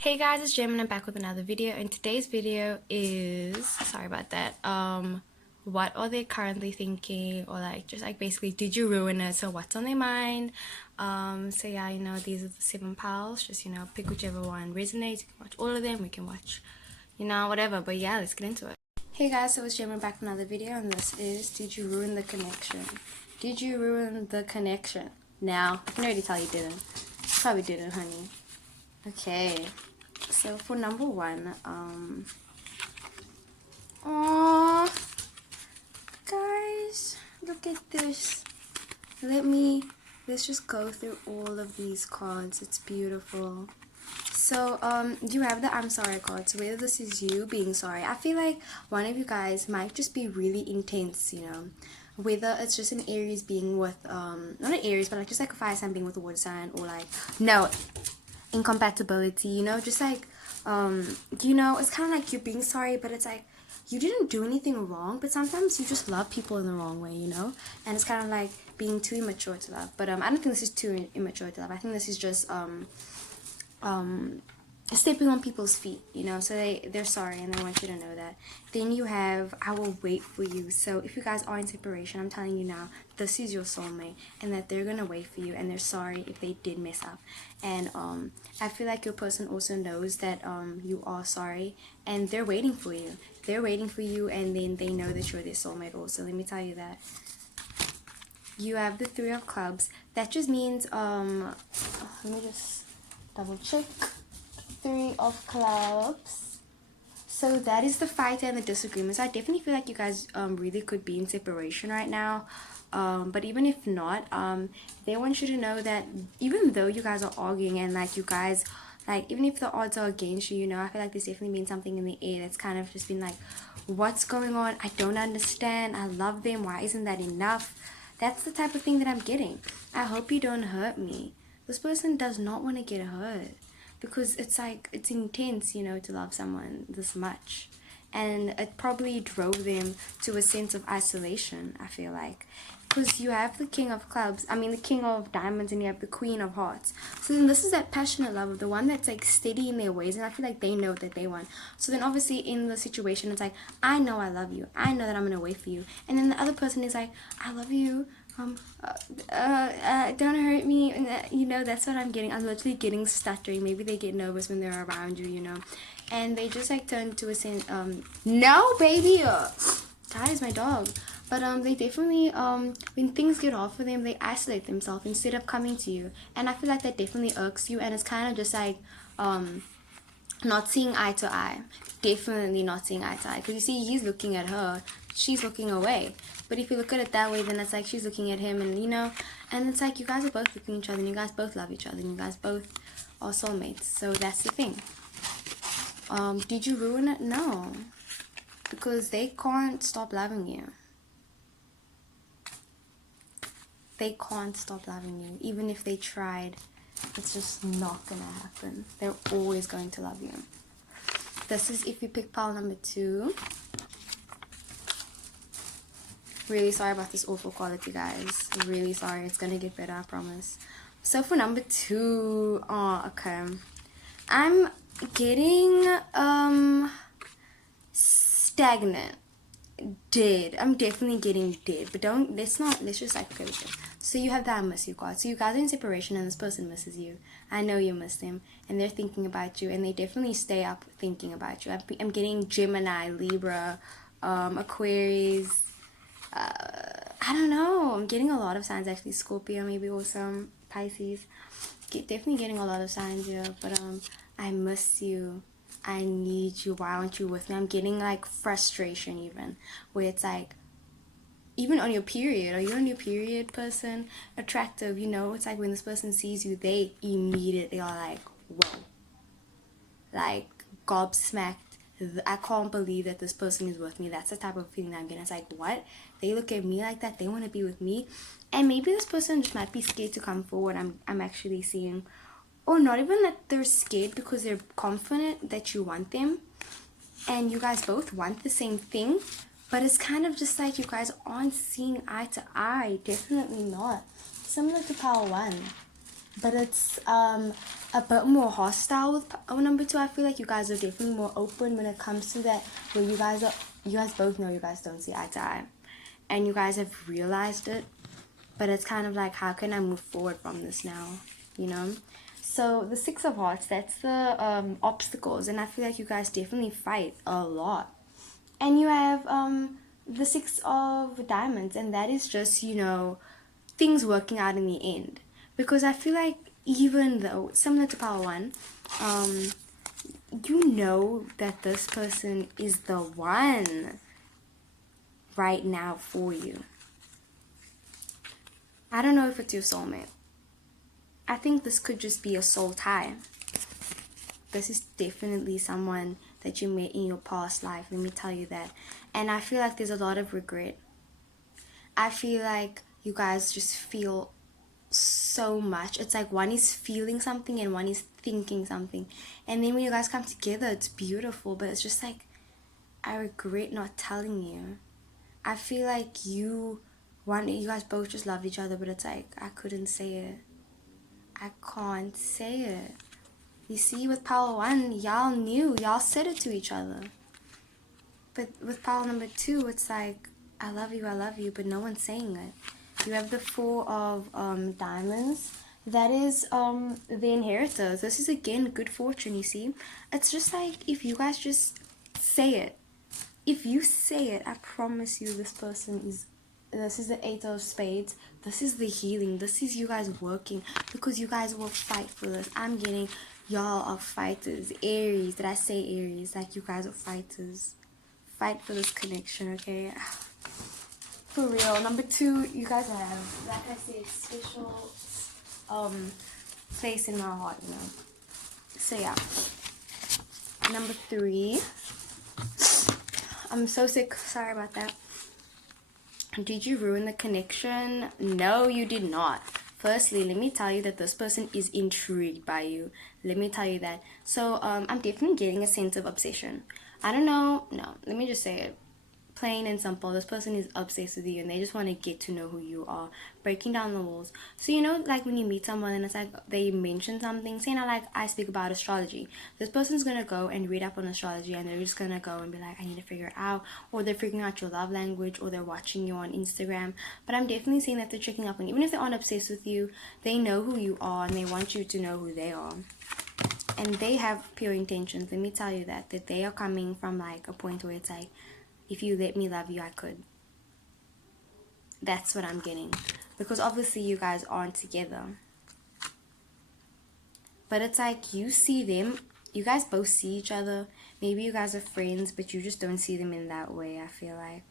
Hey guys, it's Jim and I'm back with another video, and today's video is, sorry about that, what are they currently thinking, or like just like basically did you ruin it, so what's on their mind. So yeah, these are the 7 piles. Just pick whichever one resonates. You can watch all of them, we can watch whatever, but yeah, let's get into it. Hey guys, so it's Jim and back with another video, and this is did you ruin the connection. Did you ruin the connection? Now I can already tell you didn't. Probably didn't, honey. Okay, so for number one, oh guys, look at this. Let's just go through all of these cards. It's beautiful. So you have the I'm sorry card. So whether this is you being sorry, I feel like one of you guys might just be really intense, whether it's just an Aries being with not an Aries, but like just like a fire sign being with a water sign, or like no incompatibility, just like it's kind of like you're being sorry, but it's like you didn't do anything wrong, but sometimes you just love people in the wrong way, and it's kind of like being too immature to love. But I don't think this is too immature to love. I think this is just stepping on people's feet, so they're sorry and they want you to know that. Then you have I will wait for you. So if you guys are in separation, I'm telling you now, this is your soulmate, and that they're gonna wait for you, and they're sorry if they did mess up. And I feel like your person also knows that you are sorry, and they're waiting for you. And then they know that you're their soulmate also. Let me tell you that. You have the 3 of clubs. That just means let me just double check. 3 of clubs. So that is the fight and the disagreements. I definitely feel like you guys really could be in separation right now. But even if not, they want you to know that even though you guys are arguing, and like you guys, like even if the odds are against you, I feel like there's definitely been something in the air that's kind of just been like, what's going on? I don't understand. I love them. Why isn't that enough? That's the type of thing that I'm getting. I hope you don't hurt me. This person does not want to get hurt, because it's like, it's intense, to love someone this much. And it probably drove them to a sense of isolation, I feel like. Because you have the king of clubs, the king of diamonds, and you have the queen of hearts. So then this is that passionate love, of the one that's like steady in their ways, and I feel like they know that they want. So then obviously in the situation, it's like, I know I love you. I know that I'm going to wait for you. And then the other person is like, I love you. Don't hurt me. And that's what I'm getting. I'm literally getting stuttering. Maybe they get nervous when they're around you, and they just like turn to a sense, no baby, Ty is my dog. But they definitely, when things get hard for them, they isolate themselves instead of coming to you. And I feel like that definitely irks you, and it's kind of just like not seeing eye to eye. Definitely not seeing eye to eye, because you see, he's looking at her, she's looking away. But if you look at it that way, then it's like she's looking at him, and and it's like you guys are both looking at each other, and you guys both love each other, and you guys both are soulmates. So that's the thing. Did you ruin it? No, because they can't stop loving you. They can't stop loving you. Even if they tried, it's just not gonna happen. They're always going to love you. This is if you pick pile number 2. Really sorry about this awful quality, guys. Really sorry. It's gonna get better, I promise. So for number 2, okay, I'm getting stagnant, dead. I'm definitely getting dead. But let's just like, okay with it. So you have that I miss you card. So you guys are in separation, and this person misses you. I know you miss them, and they're thinking about you, and they definitely stay up thinking about you. I'm getting Gemini, Libra, Aquarius. I don't know. I'm getting a lot of signs actually. Scorpio, maybe, or some Pisces. Definitely getting a lot of signs here. But I miss you. I need you. Why aren't you with me? I'm getting like frustration, even, where it's like, even on your period. Are you on your period, person? Attractive, it's like when this person sees you, they immediately are like, whoa, like gobsmacked. I can't believe that this person is with me. That's the type of feeling that I'm getting. It's like, what? They look at me like that? They want to be with me? And maybe this person just might be scared to come forward. I'm actually seeing. Or not even that they're scared, because they're confident that you want them. And you guys both want the same thing. But it's kind of just like you guys aren't seeing eye to eye. Definitely not. Similar to pile 1. but it's a bit more hostile with number two. I feel like you guys are definitely more open when it comes to that, where you guys both know you guys don't see eye to eye, and you guys have realized it, but it's kind of like, how can I move forward from this now, you know? So the Six of Hearts, that's the obstacles, and I feel like you guys definitely fight a lot. And you have the Six of Diamonds, and that is just, you know, things working out in the end. Because I feel like, even though similar to Power One, you know that this person is the one right now for you. I don't know if it's your soulmate. I think this could just be a soul tie. This is definitely someone that you met in your past life, let me tell you that. And I feel like there's a lot of regret. I feel like you guys just feel so much. It's like one is feeling something and one is thinking something. And then when you guys come together, it's beautiful, but it's just like, I regret not telling you. I feel like you guys both just loved each other, but it's like, I couldn't say it. I can't say it. You see, with Power One, y'all knew, y'all said it to each other. But with Power number two, it's like, I love you, but no one's saying it. You have the Four of Diamonds. That is the inheritor. This is again good fortune, you see. It's just like, if you guys just say it. If you say it, I promise you this is the Eight of Spades. This is the healing. This is you guys working, because you guys will fight for this. I'm getting, y'all are fighters. Aries. Did I say Aries? Like, you guys are fighters. Fight for this connection, okay? For real. Number two, you guys have, like I said, special place in my heart, you know. So yeah. Number three. I'm so sick. Sorry about that. Did you ruin the connection? No, you did not. Firstly, let me tell you that this person is intrigued by you. Let me tell you that. So, I'm definitely getting a sense of obsession. I don't know. No, let me just say it. Plain and simple, this person is obsessed with you and they just want to get to know who you are, breaking down the walls. So, you know, like when you meet someone and it's like they mention something, say now, like I speak about astrology, this person's gonna go and read up on astrology and they're just gonna go and be like, I need to figure it out, or they're figuring out your love language, or they're watching you on Instagram. But I'm definitely saying that they're checking up on you. Even if they aren't obsessed with you, they know who you are and they want you to know who they are. And they have pure intentions. Let me tell you that they are coming from like a point where it's like, if you let me love you, I could. That's what I'm getting. Because obviously you guys aren't together. But it's like, you see them. You guys both see each other. Maybe you guys are friends, but you just don't see them in that way, I feel like.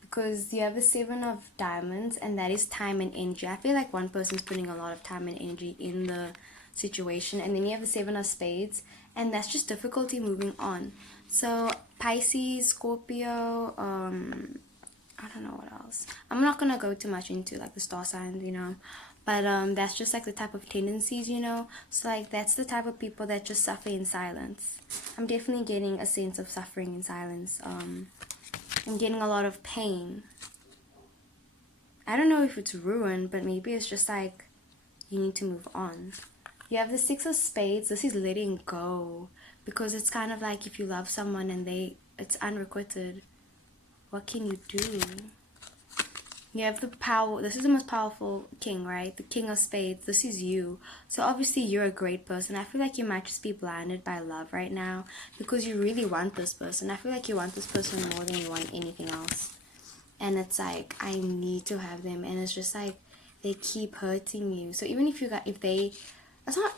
Because you have the Seven of Diamonds, and that is time and energy. I feel like one person's putting a lot of time and energy in the situation. And then you have the Seven of Spades, and that's just difficulty moving on. So Pisces, Scorpio, I don't know what else. I'm not gonna go too much into like the star signs, you know, but that's just like the type of tendencies, you know. So like, that's the type of people that just suffer in silence. I'm definitely getting a sense of suffering in silence. I'm getting a lot of pain. I don't know if it's ruin, but maybe it's just like, you need to move on. You have the Six of Spades. This is letting go. Because it's kind of like, if you love someone and it's unrequited, what can you do? You have the power. This is the most powerful king, right? The King of Spades. This is you. So obviously you're a great person. I feel like you might just be blinded by love right now, because you really want this person. I feel like you want this person more than you want anything else. And it's like, I need to have them. And it's just like, they keep hurting you. So even if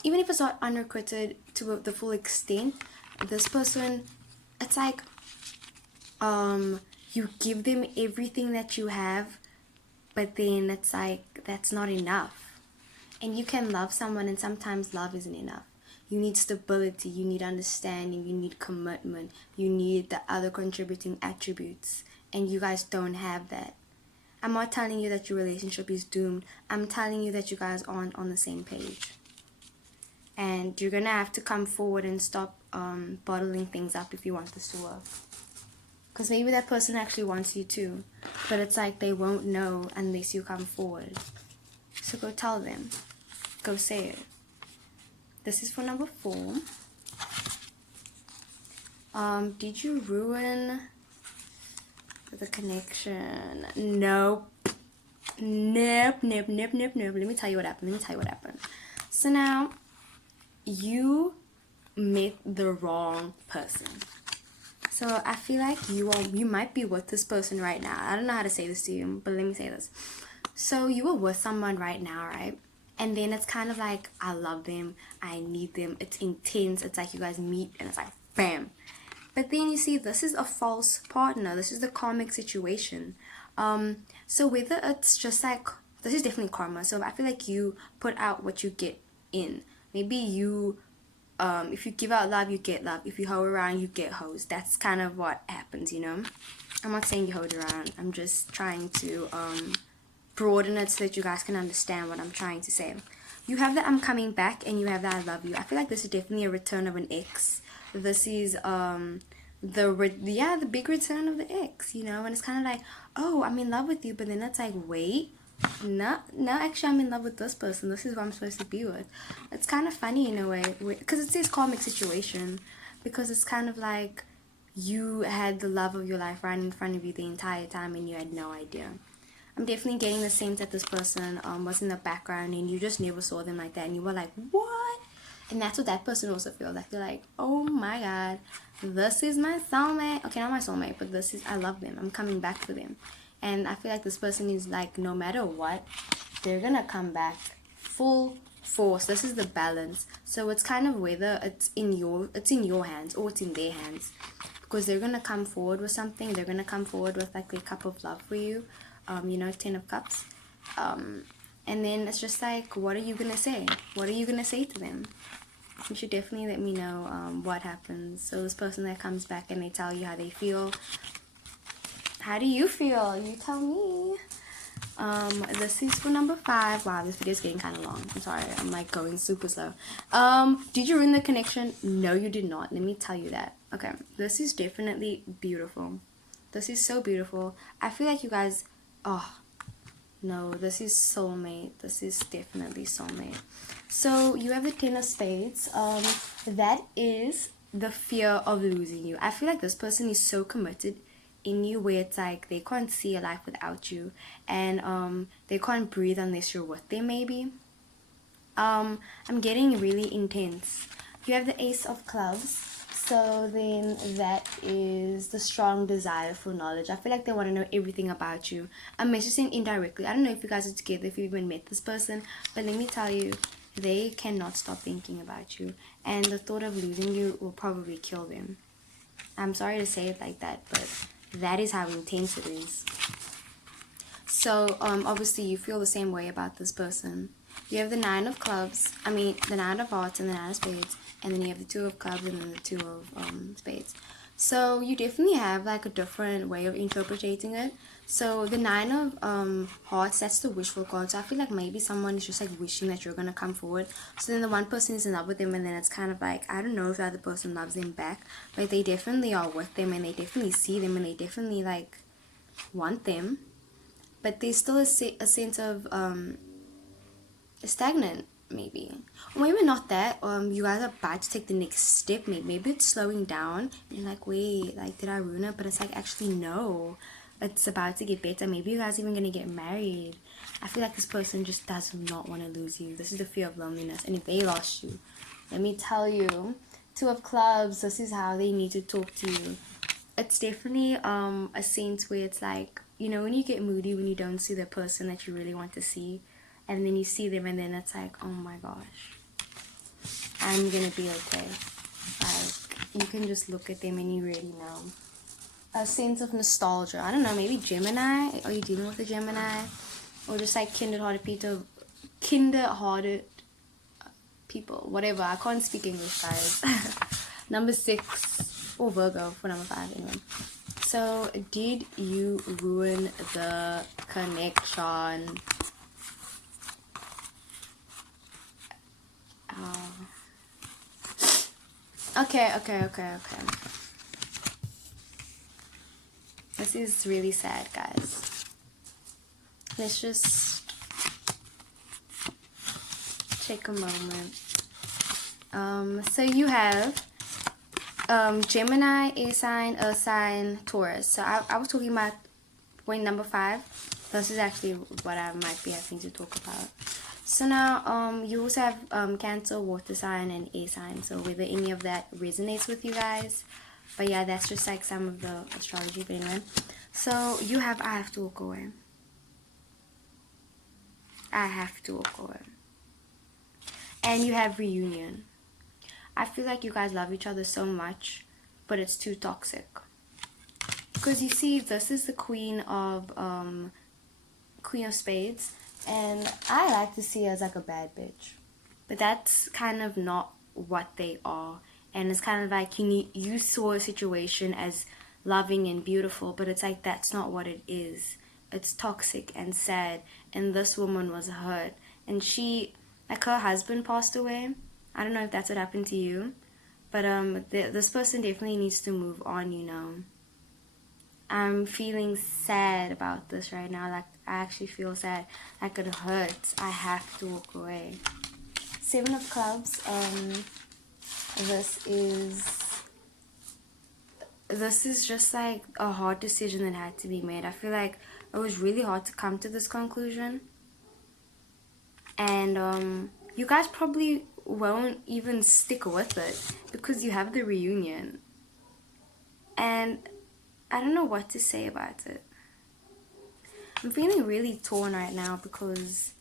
even if it's not unrequited to the full extent, this person, it's like, you give them everything that you have, but then it's like, that's not enough. And you can love someone, and sometimes love isn't enough. You need stability, you need understanding, you need commitment, you need the other contributing attributes, and you guys don't have that. I'm not telling you that your relationship is doomed. I'm telling you that you guys aren't on the same page. And you're gonna have to come forward and stop bottling things up if you want this to work. Because maybe that person actually wants you too, but it's like, they won't know unless you come forward. So go tell them. Go say it. This is for number 4. Did you ruin the connection? Nope. Nope. Let me tell you what happened. So now, you met the wrong person. So I feel like you might be with this person right now. I don't know how to say this to you, but let me say this. So you are with someone right now, right? And then it's kind of like, I love them, I need them, it's intense, it's like you guys meet and it's like bam. But then you see, this is a false partner, this is the karmic situation. So whether it's just like, this is definitely karma. So I feel like you put out what you get in. Maybe you if you give out love, you get love. If you hoe around, you get hoes. That's kind of what happens, you know. I'm not saying you hoed around. I'm just trying to broaden it so that you guys can understand what I'm trying to say. You have the I'm coming back, and you have the I love you. I feel like this is definitely a return of an ex. This is the big return of the ex, you know. And it's kind of like, oh, I'm in love with you, but then it's like, wait. No, actually I'm in love with this person. This is who I'm supposed to be with. It's kind of funny in a way, because it's this karmic situation, because it's kind of like you had the love of your life right in front of you the entire time and you had no idea. I'm definitely getting the sense that this person was in the background and you just never saw them like that, and you were like, what? And that's what that person also feels like. They're like, oh my god, this is my soulmate. Okay, not my soulmate, but this is, I love them, I'm coming back for them. And I feel like this person is like, no matter what, they're gonna come back full force. This is the balance. So it's kind of whether it's in your hands or it's in their hands, because they're gonna come forward with something. They're gonna come forward with like their cup of love for you, you know, 10 of cups. And then it's just like, what are you gonna say? What are you gonna say to them? You should definitely let me know what happens. So this person that comes back and they tell you how they feel. How do you feel? You tell me. This is for number 5. Wow, this video is getting kind of long. I'm sorry. I'm like going super slow. Did you ruin the connection? No, you did not. Let me tell you that. Okay, this is definitely beautiful. This is so beautiful. I feel like you guys, oh, no, this is soulmate. This is definitely soulmate. So you have the 10 of spades. That is the fear of losing you. I feel like this person is so committed in you, where it's like they can't see a life without you, and they can't breathe unless you're with them. Maybe I'm getting really intense. You have the Ace of Clubs, so then that is the strong desire for knowledge. I feel like they want to know everything about you. I'm messaging indirectly. I don't know if you guys are together, if you even met this person, but let me tell you, they cannot stop thinking about you, and the thought of losing you will probably kill them. I'm sorry to say it like that, but that is how intense it is. So obviously you feel the same way about this person. You have the 9 of clubs, the 9 of hearts and the 9 of spades, and then you have the 2 of clubs and then the 2 of spades. So you definitely have like a different way of interpreting it. So the 9 of hearts, that's the wishful card. So I feel like maybe someone is just like wishing that you're gonna come forward. So then the one person is in love with them, and then it's kind of like, I don't know if the other person loves them back, but they definitely are with them, and they definitely see them, and they definitely like want them. But there's still a sense of stagnant, maybe, or maybe not that. You guys are about to take the next step. Maybe it's slowing down, and you're like, wait, like, did I ruin it? But it's like, actually no, it's about to get better. Maybe you guys are even gonna get married. I feel like this person just does not want to lose you. This is the fear of loneliness, and if they lost you, let me tell you, 2 of clubs, this is how they need to talk to you. It's definitely a sense where it's like, you know, when you get moody, when you don't see the person that you really want to see, and then you see them, and then it's like, oh my gosh, I'm gonna be okay. Like, you can just look at them and you really know. A sense of nostalgia. I don't know, maybe Gemini. Are you dealing with a Gemini? Or just like kinder-hearted people. Whatever. I can't speak English, guys. Number 6. Or Virgo for number 5, anyway. So, did you ruin the connection? Okay. This is really sad, guys. Let's just take a moment. So you have Gemini, air sign, earth sign, Taurus. So I was talking about point number 5. This is actually what I might be having to talk about. So now you also have Cancer, water sign, and air sign. So whether any of that resonates with you guys. But yeah, that's just like some of the astrology. But anyway, so you have I have to walk away. I have to walk away. And you have reunion. I feel like you guys love each other so much, but it's too toxic. Because you see, this is the Queen of Spades, and I like to see her as like a bad bitch. But that's kind of not what they are. And it's kind of like you saw a situation as loving and beautiful, but it's like that's not what it is. It's toxic and sad, and this woman was hurt, and she, like, her husband passed away. I don't know if that's what happened to you, but this person definitely needs to move on, you know. I'm feeling sad about this right now. Like, I actually feel sad. Like, it hurts. I have to walk away. 7 of Clubs. This is just like a hard decision that had to be made. I feel like it was really hard to come to this conclusion. And you guys probably won't even stick with it because you have the reunion. And I don't know what to say about it. I'm feeling really torn right now because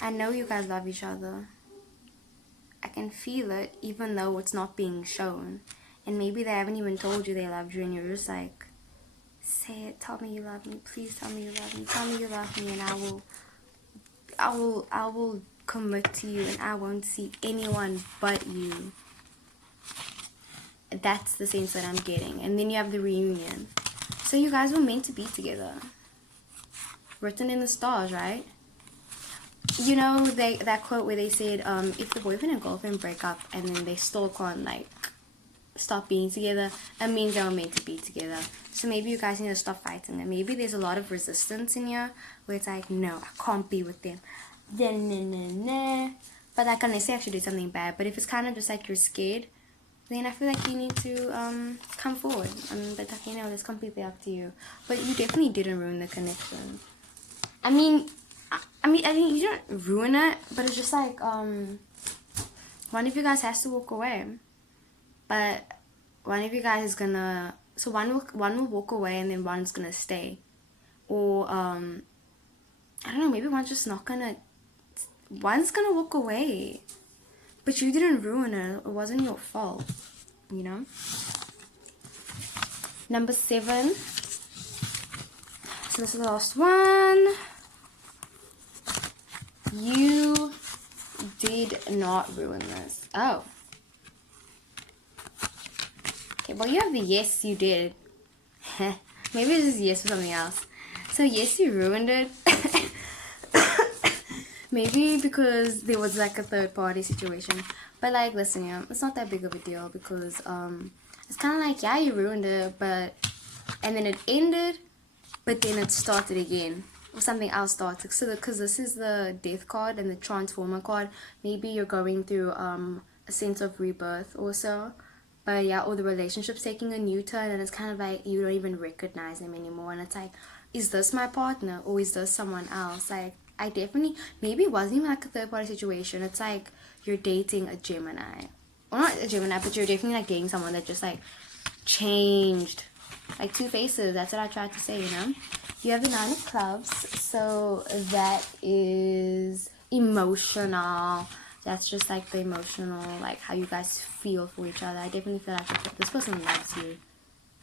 I know you guys love each other. I can feel it even though it's not being shown. And maybe they haven't even told you they loved you and you're just like, say it, tell me you love me, please tell me you love me, tell me you love me, and I will commit to you and I won't see anyone but you. That's the sense that I'm getting. And then you have the reunion. So you guys were meant to be together. Written in the stars, right? You know that quote where they said, if the boyfriend and girlfriend break up and then they still can't like stop being together, it means they were meant to be together. So maybe you guys need to stop fighting them. Maybe there's a lot of resistance in here where it's like, no, I can't be with them. But like unless they actually do something bad. But if it's kind of just like you're scared, then I feel like you need to come forward. But like, you know, that's completely up to you. But you definitely didn't ruin the connection. I mean you didn't ruin it, but it's just like one of you guys has to walk away. But one of you guys is gonna, so one will walk away and then one's gonna stay. Or I don't know, maybe one's gonna walk away. But you didn't ruin it. It wasn't your fault, you know? Number 7. So this is the last one. You did not ruin this. Oh. Okay, well you have the yes you did. Maybe it's just yes for something else. So yes, you ruined it. Maybe because there was like a third party situation. But like, listen, yeah, it's not that big of a deal because it's kind of like, yeah, you ruined it, and then it ended, but then it started again. Or something else started. So because this is the Death card and the Transformer card, maybe you're going through a sense of rebirth also. But yeah, or the relationship's taking a new turn and it's kind of like you don't even recognize them anymore. And it's like, is this my partner or is this someone else? Like, I definitely, maybe it wasn't even like a third party situation. It's like you're dating a Gemini. Well, not a Gemini, but you're definitely like dating someone that just like changed. Like two faces, that's what I tried to say, you know? You have the 9 of Clubs, so that is emotional. That's just like the emotional, like how you guys feel for each other. I definitely feel like this person loves you.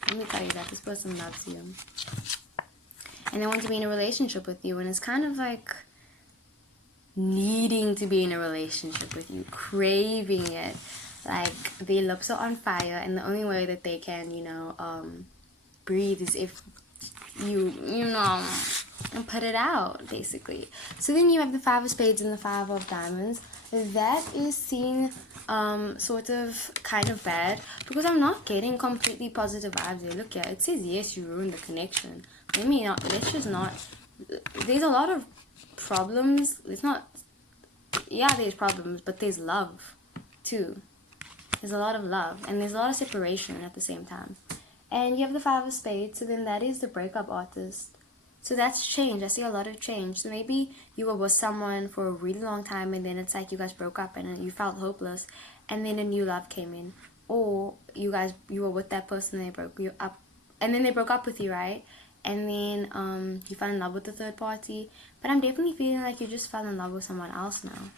Let me tell you that this person loves you. And they want to be in a relationship with you, and it's kind of like needing to be in a relationship with you, craving it. Like their lips are on fire, and the only way that they can, you know, breathe is if you know, and put it out, basically. So then you have the 5 of Spades and the 5 of Diamonds. That is seen sort of kind of bad because I'm not getting completely positive vibes there. Look, yeah, it says yes, you ruined the connection. Let's just not. There's a lot of problems. Let's not yeah, there's problems, but there's love too. There's a lot of love, and there's a lot of separation at the same time. And you have the Five of Spades, so then that is the breakup artist. So that's change. I see a lot of change. So maybe you were with someone for a really long time, and then it's like you guys broke up and you felt hopeless, and then a new love came in. Or you were with that person and they broke you up, and then they broke up with you, right? And then you fell in love with the third party. But I'm definitely feeling like you just fell in love with someone else now.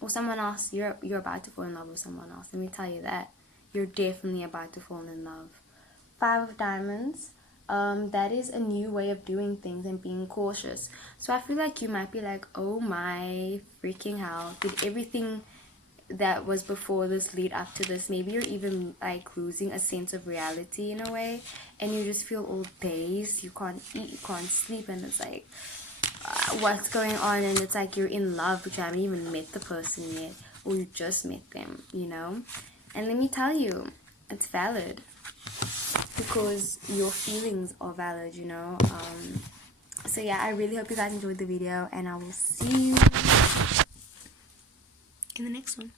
Or someone else, you're about to fall in love with someone else. Let me tell you that. You're definitely about to fall in love. Five of Diamonds. That is a new way of doing things and being cautious. So I feel like you might be like, oh my freaking hell, did everything that was before this lead up to this? Maybe you're even like losing a sense of reality in a way, and you just feel all dazed. You can't eat, you can't sleep, and it's like, what's going on? And it's like you're in love, but you haven't even met the person yet, or you just met them, you know. And let me tell you, it's valid, because your feelings are valid, you know. So yeah, I really hope you guys enjoyed the video, and I will see you in the next one.